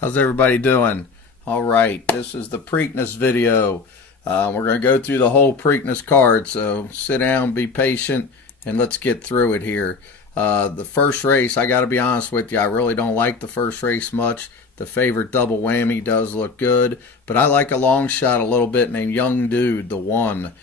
How's everybody doing? All right, this is the Preakness video. We're going to go through the whole Preakness card, so sit down, be patient, and let's get through it here. The first race, I got to be honest with you, I really don't like the first race much. The favorite Double Whammy does look good, but I like a long shot a little bit named Young Dude, the one,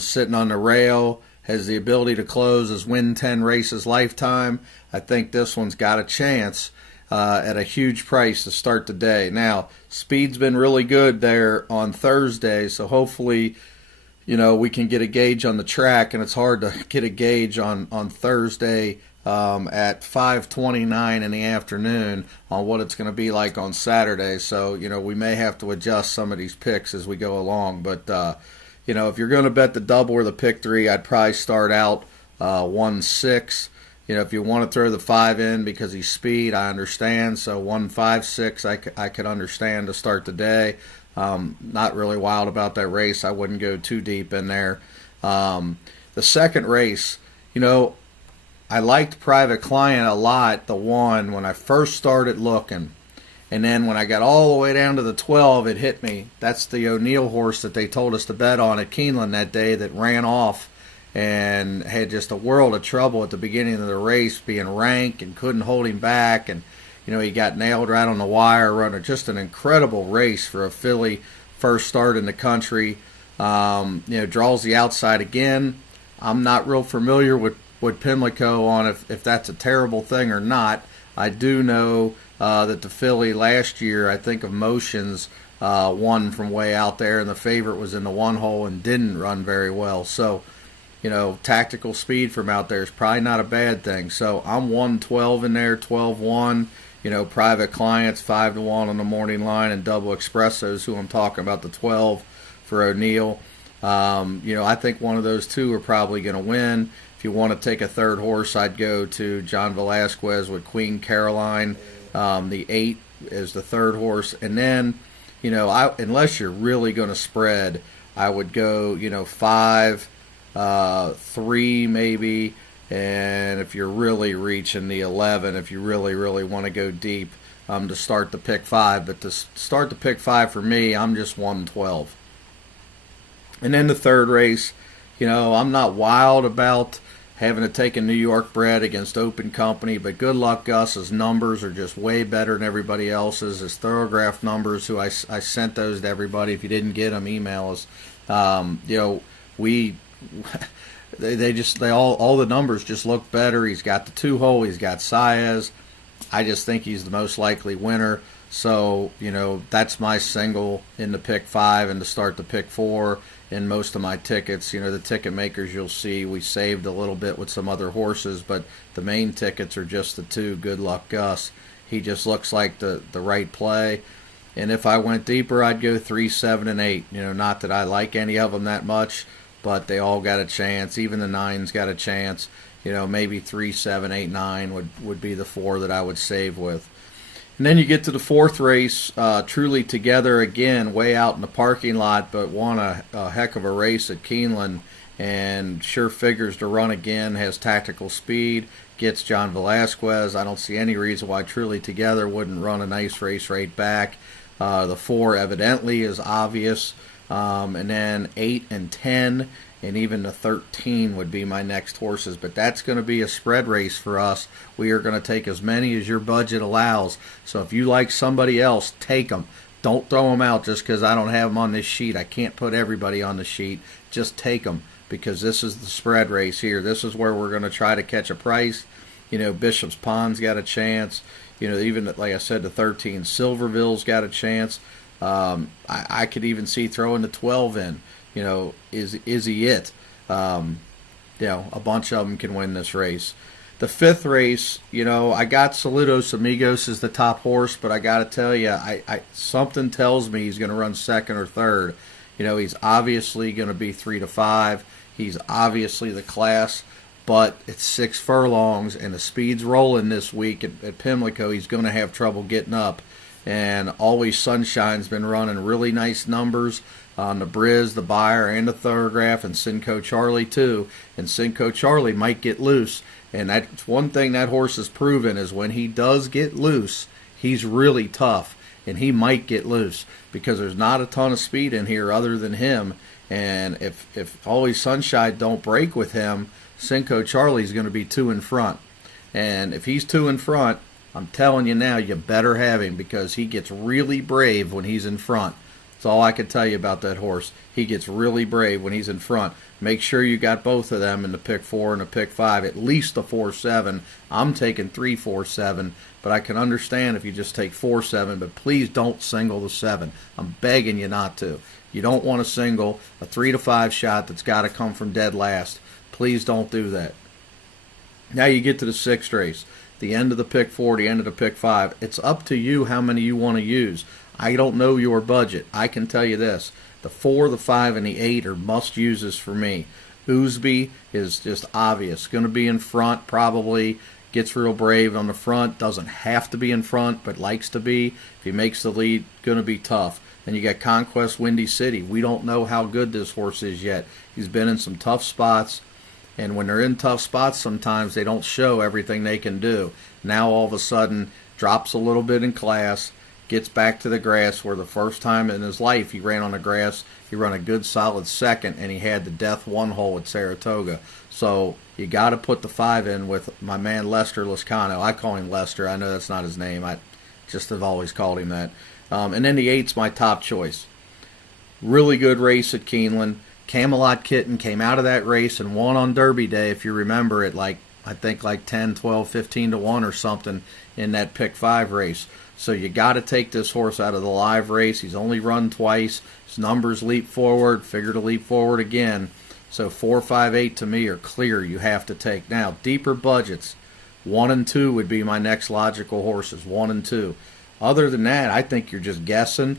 sitting on the rail, has the ability to close his win 10 races lifetime. I think this one's got a chance at a huge price to start the day. Now, speed's been really good there on Thursday, so hopefully, we can get a gauge on the track, and it's hard to get a gauge on Thursday at 5:29 in the afternoon on what it's going to be like on Saturday. So, we may have to adjust some of these picks as we go along. But, if you're going to bet the double or the pick three, I'd probably start out 1-6. If you want to throw the 5 in because he's speed, I understand. So 1-5-6, I could understand to start the day. Not really wild about that race. I wouldn't go too deep in there. The second race, I liked Private Client a lot, the one, when I first started looking. And then when I got all the way down to the 12, it hit me. That's the O'Neill horse that they told us to bet on at Keeneland that day that ran off and had just a world of trouble at the beginning of the race, being rank and couldn't hold him back. And, he got nailed right on the wire, running just an incredible race for a filly, first start in the country. Draws the outside again. I'm not real familiar with Pimlico on if that's a terrible thing or not. I do know that the filly last year, I think of Motions, won from way out there, and the favorite was in the one hole and didn't run very well. So, tactical speed from out there is probably not a bad thing. So I'm 112 in there, 12-1. Private Clients 5-1 on the morning line, and Double Espressos, who I'm talking about, the 12 for O'Neill. I think one of those two are probably going to win. If you want to take a third horse, I'd go to John Velasquez with Queen Caroline. The 8 is the third horse. And then, unless you're really going to spread, I would go, 5, 3 maybe, and if you're really reaching the 11, if you really want to go deep, to start the pick 5. But to start the pick 5 for me, I'm just 112. And then the third race, I'm not wild about having to take a New York bred against Open Company, but Good Luck Gus's numbers are just way better than everybody else's. His Thorograph numbers, who I sent those to everybody. If you didn't get them, email us. All the numbers just look better. He's got the 2-hole, he's got Saez. I just think he's the most likely winner. So, that's my single in the pick 5, and to start the pick 4 in most of my tickets. The ticket makers, you'll see we saved a little bit with some other horses, but the main tickets are just the 2, Good Luck Gus. He just looks like the right play. And if I went deeper, I'd go 3, 7, and 8. Not that I like any of them that much, but they all got a chance. Even the 9's got a chance. Maybe 3, 7, 8, 9 would be the 4 that I would save with. And then you get to the fourth race, Truly Together again, way out in the parking lot, but won a heck of a race at Keeneland, and sure figures to run again, has tactical speed, gets John Velasquez. I don't see any reason why Truly Together wouldn't run a nice race right back. The 4 evidently is obvious, and then 8 and 10, and even the 13 would be my next horses. But that's going to be a spread race for us. We are going to take as many as your budget allows. So if you like somebody else, take them. Don't throw them out just because I don't have them on this sheet. I can't put everybody on the sheet. Just take them, because this is the spread race here. This is where we're going to try to catch a price. Bishop's Pond's got a chance. Even, like I said, the 13, Silverville's got a chance. I could even see throwing the 12 in. Is he it? A bunch of them can win this race. The fifth race, I got Saludos Amigos as the top horse, but I got to tell you, I something tells me he's going to run second or third. He's obviously going to be 3 to 5. He's obviously the class, but it's 6 furlongs, and the speed's rolling this week at Pimlico. He's going to have trouble getting up. And Always Sunshine's been running really nice numbers on the Briz, the Buyer, and the Thorograph, and Cinco Charlie too. And Cinco Charlie might get loose. And that's one thing that horse has proven, is when he does get loose, he's really tough. and he might get loose because there's not a ton of speed in here other than him. And if Always Sunshine don't break with him, Cinco Charlie's going to be 2 in front. And if he's 2 in front, I'm telling you now, you better have him because he gets really brave when he's in front. That's all I can tell you about that horse. He gets really brave when he's in front. Make sure you got both of them in the pick 4 and the pick 5, at least the 4-7. I'm taking 3-4-7, but I can understand if you just take 4-7, but please don't single the 7. I'm begging you not to. You don't want to single a 3-5 shot that's got to come from dead last. Please don't do that. Now you get to the 6th race, the end of the pick 4, the end of the pick 5. It's up to you how many you want to use. I don't know your budget. I can tell you this. The 4, the 5, and the 8 are must-uses for me. Oosby is just obvious. Going to be in front probably. Gets real brave on the front. Doesn't have to be in front, but likes to be. If he makes the lead, going to be tough. Then you got Conquest Windy City. We don't know how good this horse is yet. He's been in some tough spots. And when they're in tough spots, sometimes they don't show everything they can do. Now all of a sudden, drops a little bit in class, gets back to the grass where the first time in his life he ran on the grass, he ran a good solid second, and he had the death 1 hole at Saratoga. So you got to put the 5 in with my man Lester Lascano. I call him Lester. I know that's not his name. I just have always called him that. And then the 8's my top choice. Really good race at Keeneland. Camelot Kitten came out of that race and won on Derby Day, if you remember it, I think like 10, 12, 15 to 1 or something in that pick 5 race. So you got to take this horse out of the live race. He's only run twice. His numbers leap forward, figure to leap forward again. So 4, 5, 8 to me are clear you have to take. Now, deeper budgets, 1 and 2 would be my next logical horses, 1 and 2. Other than that, I think you're just guessing.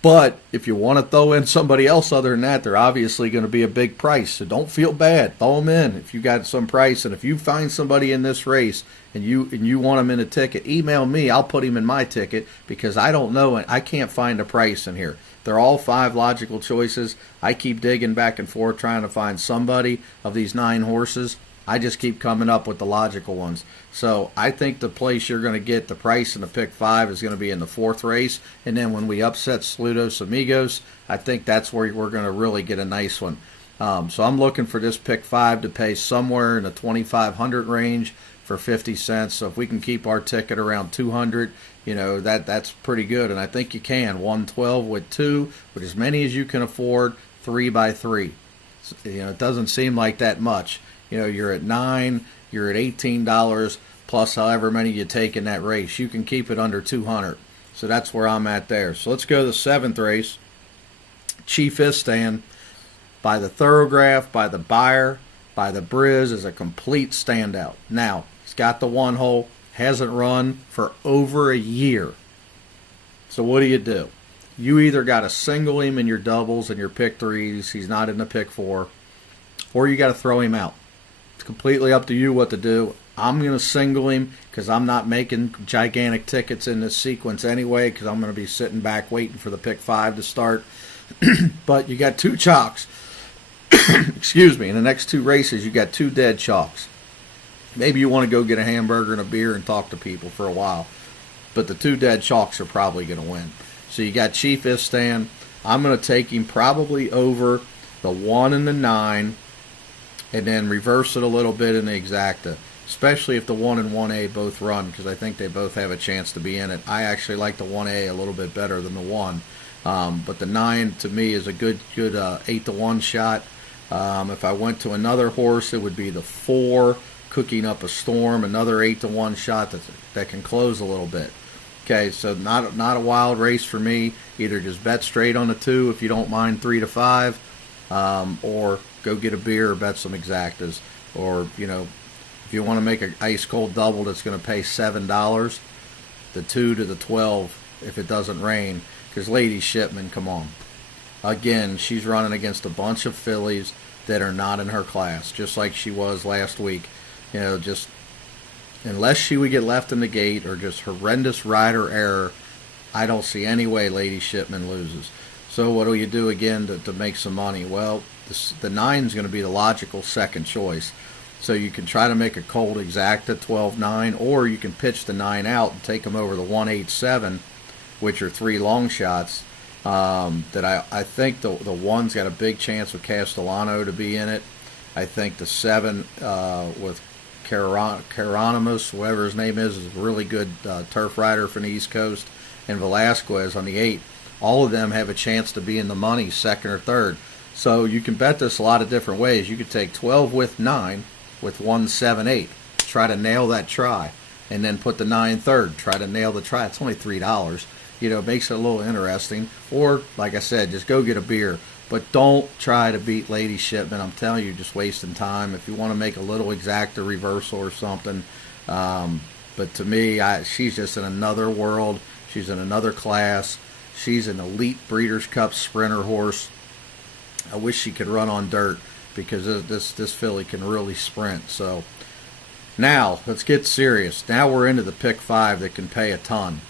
But if you want to throw in somebody else other than that, they're obviously going to be a big price. So don't feel bad. Throw them in if you got some price. And if you find somebody in this race and you want them in a ticket, email me. I'll put him in my ticket because I don't know. I can't find a price in here. They're all 5 logical choices. I keep digging back and forth trying to find somebody of these 9 horses. I just keep coming up with the logical ones. So I think the place you're going to get the price in the pick 5 is going to be in the 4th race. And then when we upset Saludos Amigos, I think that's where we're going to really get a nice one. So I'm looking for this pick 5 to pay somewhere in the 2,500 range for 50 cents. So if we can keep our ticket around 200, that's pretty good. And I think you can. 112 with 2, with as many as you can afford, 3 by 3. So, it doesn't seem like that much. You're at 9, you're at $18 plus however many you take in that race. You can keep it under 200. So that's where I'm at there. So let's go to the 7th race. Chief Istan, by the Thoroughgraph, by the Buyer, by the Briz, is a complete standout. Now, he's got the 1 hole, hasn't run for over a year. So what do? You either got to single him in your doubles and your pick 3s, he's not in the pick 4, or you got to throw him out. It's completely up to you what to do. I'm going to single him because I'm not making gigantic tickets in this sequence anyway because I'm going to be sitting back waiting for the pick 5 to start. But you got 2 chalks. Excuse me. In the next 2 races, you got 2 dead chalks. Maybe you want to go get a hamburger and a beer and talk to people for a while. But the 2 dead chalks are probably going to win. So you got Chief Istan. I'm going to take him probably over the 1 and the 9. And then reverse it a little bit in the exacta, especially if the 1 and 1A both run, because I think they both have a chance to be in it. I actually like the 1A a little bit better than the 1, but the 9 to me is a good 8 to 1 shot. If I went to another horse, it would be the 4, Cooking Up a Storm, another 8 to 1 shot that can close a little bit. Okay, so not a wild race for me. Either just bet straight on the 2 if you don't mind 3 to 5, or go get a beer or bet some exactas. Or, if you want to make an ice cold double that's going to pay $7, the 2 to the 12 if it doesn't rain. Because Lady Shipman, come on. Again, she's running against a bunch of fillies that are not in her class, just like she was last week. Just unless she would get left in the gate or just horrendous rider error, I don't see any way Lady Shipman loses. So what do you do again to make some money? Well, the 9 is going to be the logical second choice. So you can try to make a cold exacta 12-9, or you can pitch the 9 out and take them over the 1-8-7 which are 3 long shots. That I think the 1's got a big chance with Castellano to be in it. I think the 7 with Caronimus, whatever his name is a really good turf rider from the East Coast, and Velasquez on the 8. All of them have a chance to be in the money, second or third. So you can bet this a lot of different ways. You could take 12 with 9 with 1, 7, 8. Try to nail that try, and then put the 9 third. Try to nail the try. It's only $3. You know, it makes it a little interesting. Or, like I said, just go get a beer. But don't try to beat Lady Shipman. I'm telling you, just wasting time. If you want to make a little exacta reversal or something. But to me, she's just in another world. She's in another class. She's an elite Breeders' Cup sprinter horse. I wish she could run on dirt because this filly can really sprint. So now let's get serious. Now we're into the pick 5 that can pay a ton.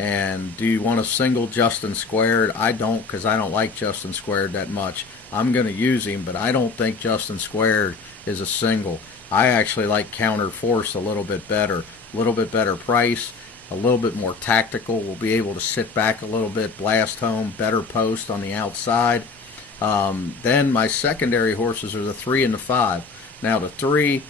And do you want to single Justin Squared? I don't, because I don't like Justin Squared that much. I'm going to use him, but I don't think Justin Squared is a single. I actually like Counter Force a little bit better. A little bit better price, a little bit more tactical. We'll be able to sit back a little bit, blast home, better post on the outside. Then my secondary horses are the 3 and the 5. Now the 3,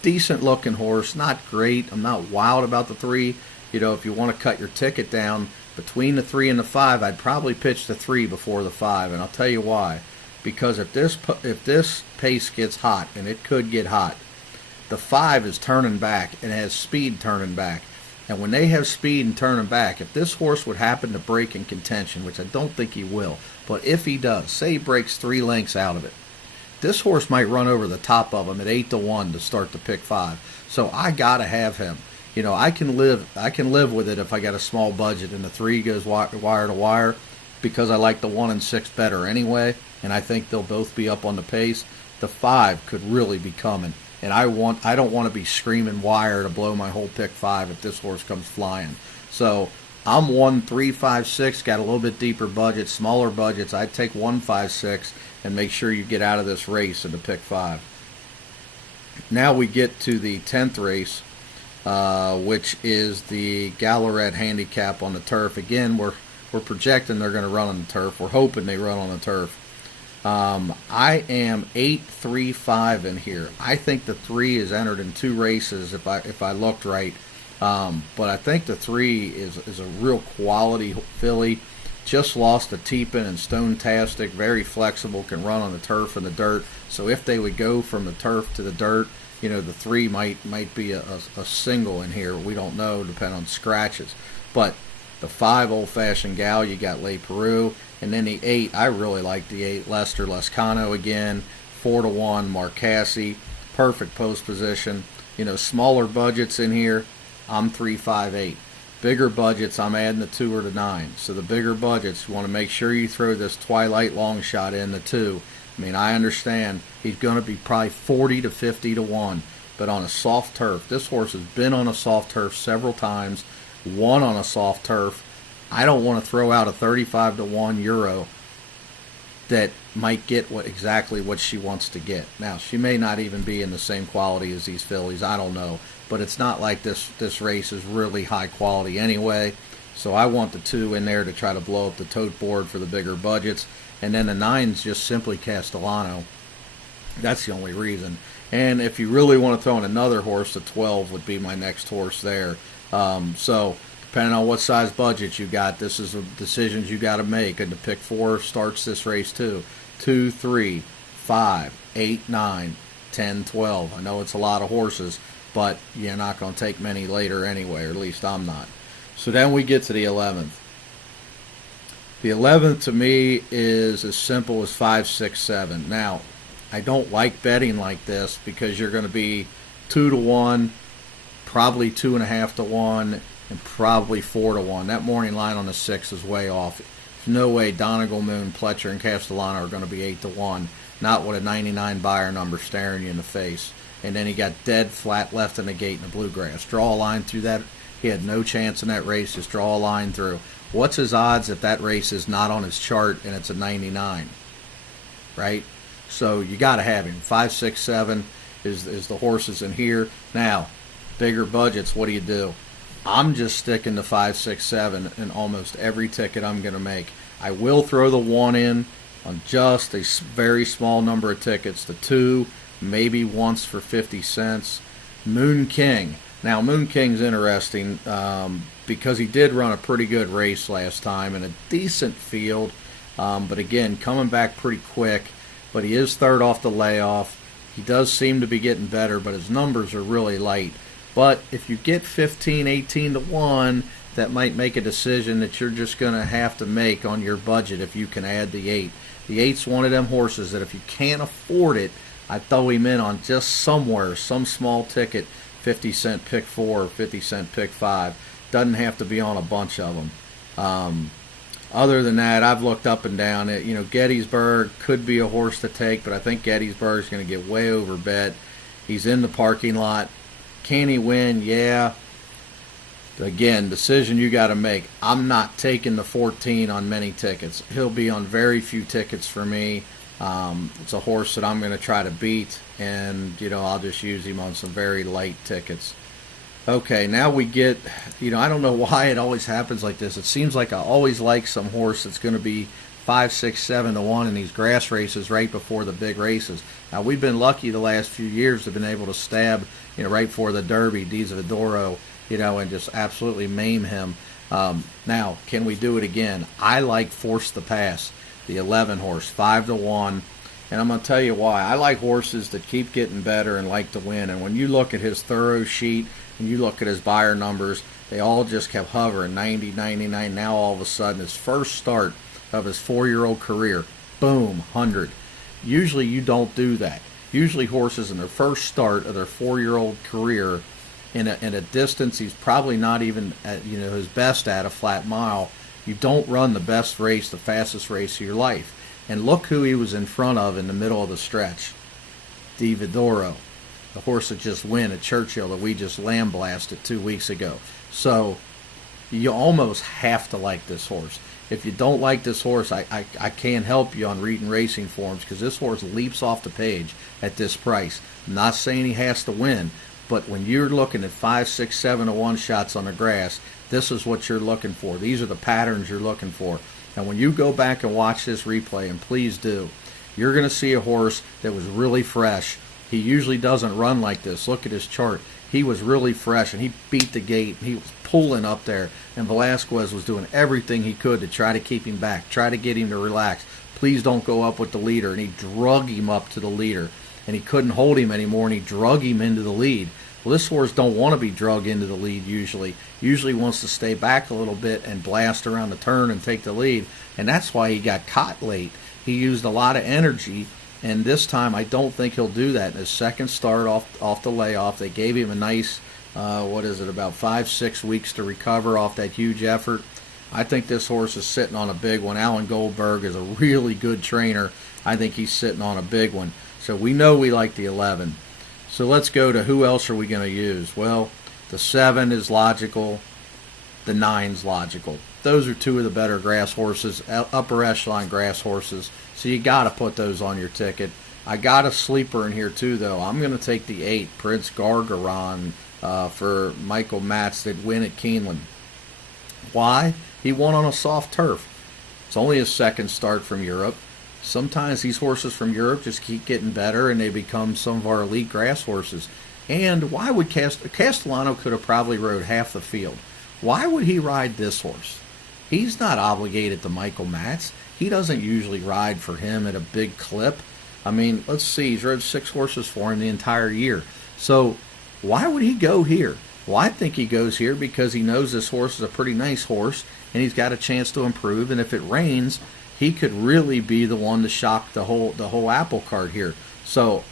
decent looking horse, not great. I'm not wild about the 3. You know, if you want to cut your ticket down between the 3 and the 5, I'd probably pitch the 3 before the 5, and I'll tell you why. Because if this pace gets hot, and it could get hot, the 5 is turning back and has speed turning back. And when they have speed and turning back, if this horse would happen to break in contention, which I don't think he will, but if he does, say he breaks 3 lengths out of it, this horse might run over the top of him at 8-1 to start the pick 5. So I gotta have him. You know, I can live with it if I got a small budget and the 3 goes wire to wire, because I like the 1 and 6 better anyway, and I think they'll both be up on the pace. The 5 could really be coming, and I don't want to be screaming wire to blow my whole pick 5 if this horse comes flying. So I'm 1, 3, 5, 6. Got a little bit deeper budget, smaller budgets. I'd take 1, 5, 6 and make sure you get out of this race in the pick 5. Now we get to the 10th race. Which is the Gallaret handicap on the turf. Again, we're projecting they're going to run on the turf. We're hoping they run on the turf. I am 8-3-5 in here. I think the 3 is entered in 2 races if I looked right. But I think the 3 is a real quality filly. Just lost to Teepin and Stone-tastic. Very flexible, can run on the turf and the dirt. So if they would go from the turf to the dirt, you know, the 3 might be a single in here. We don't know, depending on scratches. But the 5, Old Fashioned Gal, you got Le Peru. And then the 8, I really like the 8, Lester Lescano again. 4-1, Marcassi. Perfect post position. You know, smaller budgets in here, I'm 3-5-8. Bigger budgets, I'm adding the 2 or the 9. So the bigger budgets, you want to make sure you throw this Twilight long shot in the 2. I mean, I understand he's going to be probably 40 to 50-1, but on a soft turf. This horse has been on a soft turf several times, won on a soft turf. I don't want to throw out a 35-1 euro that might get exactly what she wants to get. Now, she may not even be in the same quality as these fillies. I don't know, but it's not like this race is really high quality anyway. So I want the 2 in there to try to blow up the tote board for the bigger budgets. And then the 9's just simply Castellano. That's the only reason. And if you really want to throw in another horse, the 12 would be my next horse there. So depending on what size budget you got, this is the decisions you got to make. And the pick 4 starts this race too. 2, 3, 5, 8, 9, 10, 12. I know it's a lot of horses, but you're not going to take many later anyway, or at least I'm not. So then we get to the 11th. The 11th to me is as simple as 5, 6, 7. Now, I don't like betting like this because you're going to be 2-1, probably 2.5-1, and probably 4-1. That morning line on the 6 is way off. There's no way Donegal, Moon, Pletcher, and Castellano are going to be 8-1. Not with a 99 buyer number staring you in the face. And then he got dead flat left in the gate in the bluegrass. Draw a line through that. He had no chance in that race. Just draw a line through. What's his odds if that race is not on his chart and it's a 99? Right? So you got to have him. 5, 6, 7 is the horses in here. Now, bigger budgets, what do you do? I'm just sticking to 5, 6, 7 in almost every ticket I'm going to make. I will throw the 1 in on just a very small number of tickets, the 2, maybe once for 50 cents. Moon King. Now, Moon King's interesting because he did run a pretty good race last time in a decent field, but again, coming back pretty quick. But he is third off the layoff. He does seem to be getting better, but his numbers are really light. But if you get 15, 18 to 1, that might make a decision that you're just going to have to make on your budget if you can add the 8. The 8's one of them horses that if you can't afford it, I'd throw him in on just somewhere, some small ticket, 50 cent pick 4 or 50 cent pick 5. Doesn't have to be on a bunch of them. Other than that, I've looked up and down it. You know, Gettysburg could be a horse to take, but I think Gettysburg is going to get way over bet. He's in the parking lot. Can he win? Yeah. Again, decision you got to make. I'm not taking the 14 on many tickets. He'll be on very few tickets for me. It's a horse that I'm going to try to beat, and, you know, I'll just use him on some very light tickets. Okay, now we get, you know, I don't know why it always happens like this. It seems like I always like some horse that's going to be 5, 6, 7 to 1 in these grass races right before the big races. Now, we've been lucky the last few years to have been able to stab, you know, right before the Derby, Deeds of Adoro, you know, and just absolutely maim him. Now, can we do it again? I like Force the Pass, the 11 horse, 5 to 1. And I'm going to tell you why. I like horses that keep getting better and like to win. And when you look at his thorough sheet and you look at his buyer numbers, they all just kept hovering, 90, 99. Now all of a sudden, his first start of his 4-year-old career, boom, 100. Usually you don't do that. Usually horses in their first start of their 4-year-old career, in a distance he's probably not even at, you know, his best at, a flat mile, you don't run the best race, the fastest race of your life. And look who he was in front of in the middle of the stretch. Dividoro, the horse that just won at Churchill that we just lambasted 2 weeks ago. So you almost have to like this horse. If you don't like this horse, I can't help you on reading racing forums, because this horse leaps off the page at this price. I'm not saying he has to win, but when you're looking at 5, 6, 7 to 1 shots on the grass, this is what you're looking for. These are the patterns you're looking for. And when you go back and watch this replay, and please do, you're going to see a horse that was really fresh. He usually doesn't run like this. Look at his chart. He was really fresh, and he beat the gate. He was pulling up there, and Velasquez was doing everything he could to try to keep him back, try to get him to relax. Please don't go up with the leader. And he drug him up to the leader, and he couldn't hold him anymore, and he drug him into the lead. Well, this horse don't want to be drug into the lead usually. Usually wants to stay back a little bit and blast around the turn and take the lead. And that's why he got caught late. He used a lot of energy, and this time I don't think he'll do that. In his second start off the layoff, they gave him a nice, about 5, 6 weeks to recover off that huge effort. I think this horse is sitting on a big one. Alan Goldberg is a really good trainer. I think he's sitting on a big one. So we know we like the 11. So let's go to who else are we going to use? Well, the 7 is logical. The 9's logical. Those are two of the better grass horses, upper echelon grass horses. So you got to put those on your ticket. I got a sleeper in here too, though. I'm going to take the 8, Prince Gargaron, for Michael Matz that win at Keeneland. Why? He won on a soft turf. It's only his second start from Europe. Sometimes these horses from Europe just keep getting better, and they become some of our elite grass horses. And why would Castellano could have probably rode half the field. Why would he ride this horse? He's not obligated to Michael Matz. He doesn't usually ride for him at a big clip. I mean, let's see, he's rode 6 horses for him the entire year. So why would he go here? Well, I think he goes here because he knows this horse is a pretty nice horse, and he's got a chance to improve. And if it rains, he could really be the one to shock the whole apple cart here. So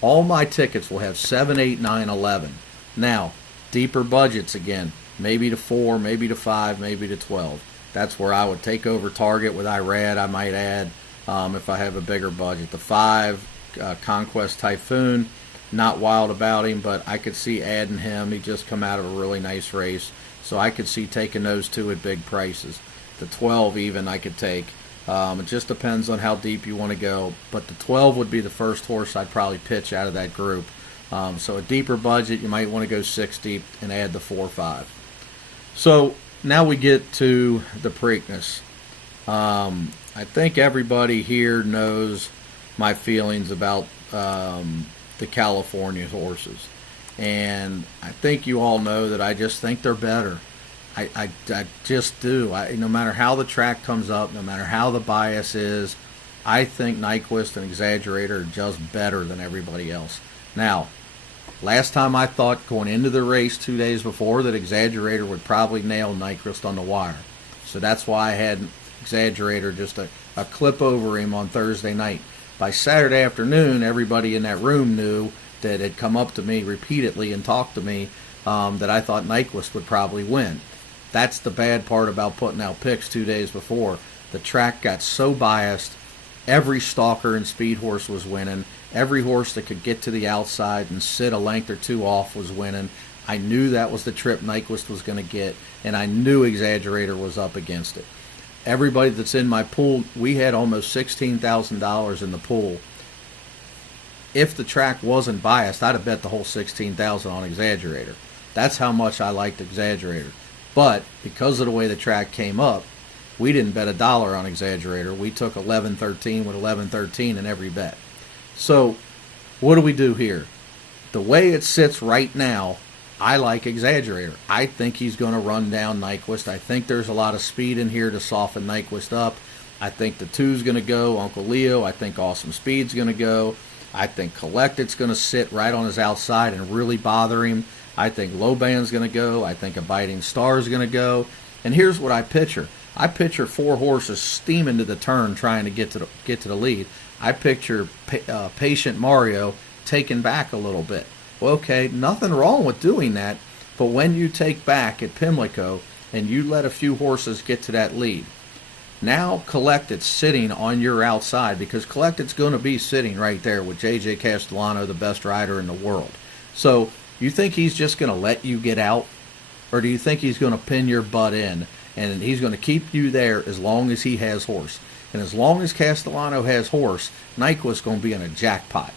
all my tickets will have 7, 8, 9, 11. Now, deeper budgets again. Maybe to 4, maybe to 5, maybe to 12. That's where I would take over Target with Irad, I might add, if I have a bigger budget. The 5, Conquest Typhoon, not wild about him, but I could see adding him. He just come out of a really nice race, so I could see taking those 2 at big prices. The 12 even I could take. It just depends on how deep you want to go, but the 12 would be the first horse I'd probably pitch out of that group. So a deeper budget, you might want to go 6 deep and add the 4, 5. So now we get to the Preakness. I think everybody here knows my feelings about the California horses. And I think you all know that I just think they're better. I just do. No matter how the track comes up, no matter how the bias is, I think Nyquist and Exaggerator are just better than everybody else. Now, last time I thought going into the race 2 days before that Exaggerator would probably nail Nyquist on the wire. So that's why I had Exaggerator just a clip over him on Thursday night. By Saturday afternoon, everybody in that room knew that had come up to me repeatedly and talked to me that I thought Nyquist would probably win. That's the bad part about putting out picks 2 days before. The track got so biased. Every stalker and speed horse was winning. Every horse that could get to the outside and sit a length or two off was winning. I knew that was the trip Nyquist was going to get, and I knew Exaggerator was up against it. Everybody that's in my pool, we had almost $16,000 in the pool. If the track wasn't biased, I'd have bet the whole $16,000 on Exaggerator. That's how much I liked Exaggerator. But because of the way the track came up, we didn't bet $1 on Exaggerator. We took 11-13 with 11-13 in every bet. So what do we do here? The way it sits right now, I like Exaggerator. I think he's going to run down Nyquist. I think there's a lot of speed in here to soften Nyquist up. I think the two's going to go, Uncle Leo. I think Awesome Speed's going to go. I think Collected's going to sit right on his outside and really bother him. I think Low Band's going to go. I think Abiding Star's going to go. And here's what I picture. I picture 4 horses steaming to the turn trying to get to the lead. I picture Patient Mario taking back a little bit. Well, okay, nothing wrong with doing that, but when you take back at Pimlico and you let a few horses get to that lead, now Collected's sitting on your outside, because Collected's going to be sitting right there with J.J. Castellano, the best rider in the world. So you think he's just going to let you get out? Or do you think he's going to pin your butt in and he's going to keep you there as long as he has horse? And as long as Castellano has horse, Nyquist's going to be in a jackpot.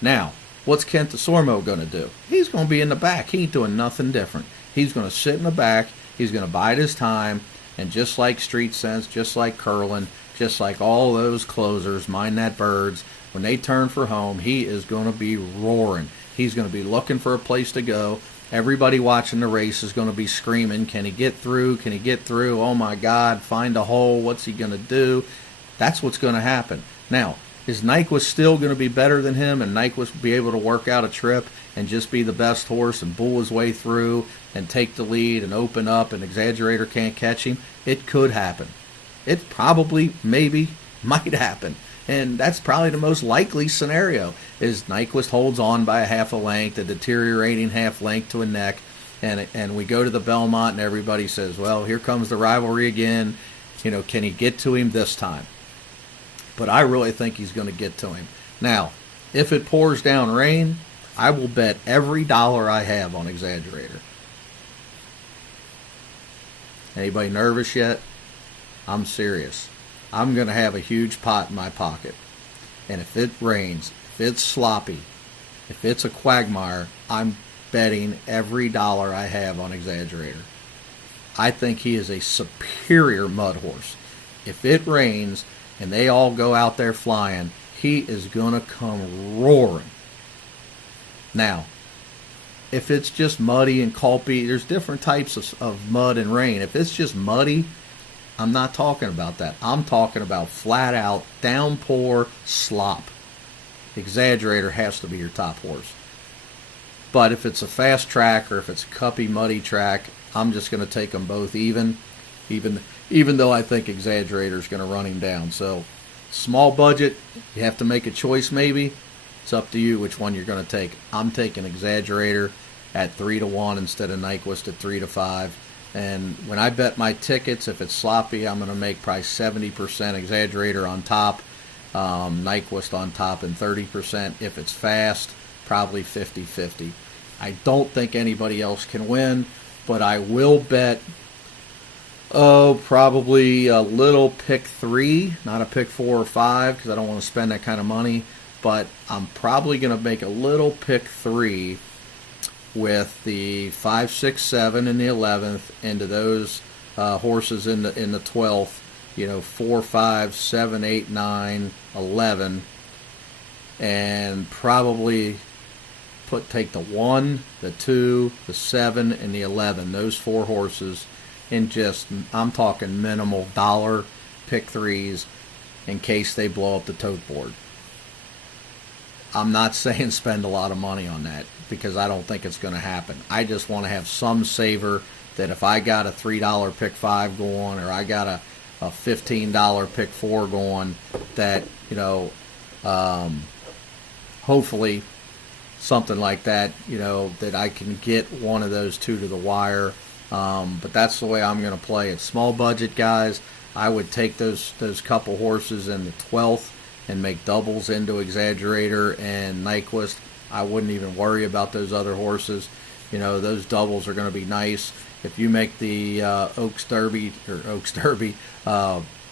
Now, what's Kent DeSormo going to do? He's going to be in the back. He ain't doing nothing different. He's going to sit in the back. He's going to bide his time. And just like Street Sense, just like Curlin, just like all those closers, Mind That Birds, when they turn for home, he is going to be roaring. He's going to be looking for a place to go. Everybody watching the race is going to be screaming, can he get through? Can he get through? Oh my God, find a hole. What's he going to do? That's what's going to happen. Now, is Nyquist still going to be better than him, and Nyquist be able to work out a trip and just be the best horse and bull his way through and take the lead and open up and Exaggerator can't catch him? It could happen. It probably, maybe, might happen. And that's probably the most likely scenario, is Nyquist holds on by a half a length, a deteriorating half length to a neck, and we go to the Belmont and everybody says, well, here comes the rivalry again. You know, can he get to him this time? But I really think he's going to get to him. Now, if it pours down rain, I will bet every dollar I have on Exaggerator. Anybody nervous yet? I'm serious. I'm going to have a huge pot in my pocket. And if it rains, if it's sloppy, if it's a quagmire, I'm betting every dollar I have on Exaggerator. I think he is a superior mud horse. If it rains and they all go out there flying, he is going to come roaring. Now, if it's just muddy and culpy, there's different types of mud and rain. If it's just muddy, I'm not talking about that. I'm talking about flat out downpour slop. Exaggerator has to be your top horse. But if it's a fast track or if it's a cuppy, muddy track, I'm just going to take them both even though I think Exaggerator is going to run him down. So, small budget, you have to make a choice maybe. It's up to you which one you're going to take. I'm taking Exaggerator at 3-1 instead of Nyquist at 3-5. And when I bet my tickets, if it's sloppy, I'm going to make probably 70% Exaggerator on top, Nyquist on top, and 30%. If it's fast, probably 50-50. I don't think anybody else can win, but I will bet, probably a little pick 3, not a pick 4 or 5, because I don't want to spend that kind of money. But I'm probably going to make a little pick 3 with the 5, 6, 7 in the 11th, into those horses in the 12th. 4, 5, 7, 8, 9, 11, and probably take the 1, the 2, the 7, and the 11. Those 4 horses, in just, I'm talking minimal dollar pick threes in case they blow up the tote board. I'm not saying spend a lot of money on that, because I don't think it's going to happen. I just want to have some saver that if I got a $3 pick 5 going, or I got a $15 pick 4 going, that, hopefully something like that, that I can get one of those 2 to the wire. But that's the way I'm going to play it. Small budget, guys. I would take those couple horses in the 12th and make doubles into Exaggerator and Nyquist. I wouldn't even worry about those other horses. Those doubles are going to be nice. If you make the Oaks Derby,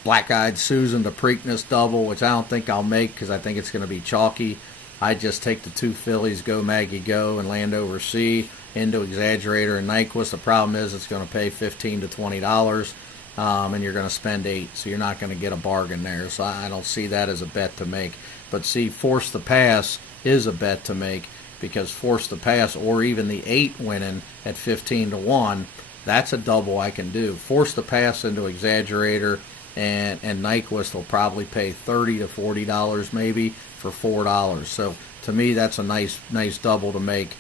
Black-Eyed Susan, the Preakness double, which I don't think I'll make because I think it's going to be chalky, I just take the 2 fillies, Go Maggie Go and Landover Sea, into Exaggerator and Nyquist. The problem is it's going to pay $15 to $20, and you're going to spend $8, so you're not going to get a bargain there. So I don't see that as a bet to make. But see, Force the Pass is a bet to make, because Force the Pass, or even the 8 winning at 15 to 1, that's a double I can do. Force the Pass into Exaggerator and Nyquist will probably pay $30 to $40 maybe for $4. So to me, that's a nice double to make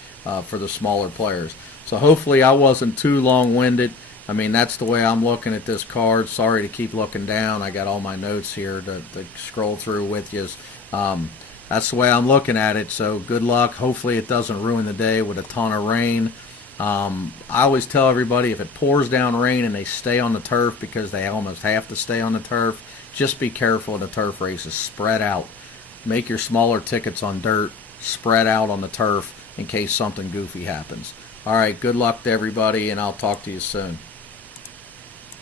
for the smaller players. So hopefully I wasn't too long-winded. I mean, that's the way I'm looking at this card. Sorry to keep looking down. I got all my notes here to scroll through with you. That's the way I'm looking at it. So good luck. Hopefully it doesn't ruin the day with a ton of rain. I always tell everybody, if it pours down rain and they stay on the turf, because they almost have to stay on the turf, just be careful in the turf races. Spread out. Make your smaller tickets on dirt. Spread out on the turf in case something goofy happens. All right, good luck to everybody, and I'll talk to you soon.